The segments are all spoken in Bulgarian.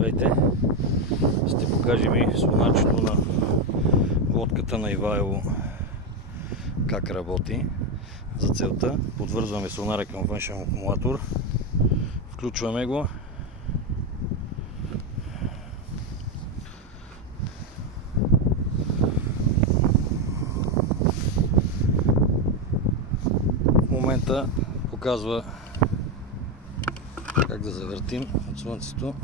Здравейте! Ще покажем и сонарчето на лодката на Ивайло как работи. За целта подвързваме сонара към външен акумулатор, включваме го, в момента показва как да завъртим от слънцето.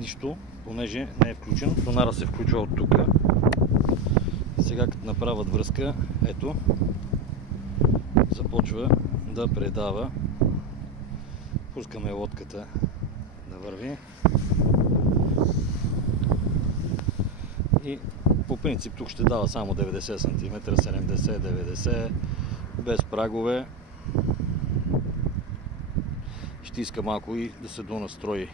Нищо, понеже не е включен. Сонара се включва от тук. Сега като направят връзка, ето, започва да предава. Пускаме лодката да върви. И по принцип тук ще дава само 90 см, 70-90, без прагове. Ще иска малко и да се донастрои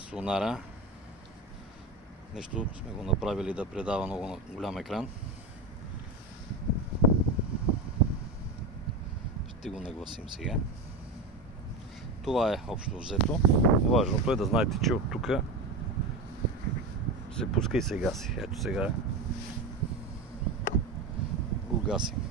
сонара. Нещо сме го направили да предава много голям екран. Ще го нагласим сега. Това е общо взето. Важното е да знаете, че от тук се пуска и се гаси. Ето сега го гасим.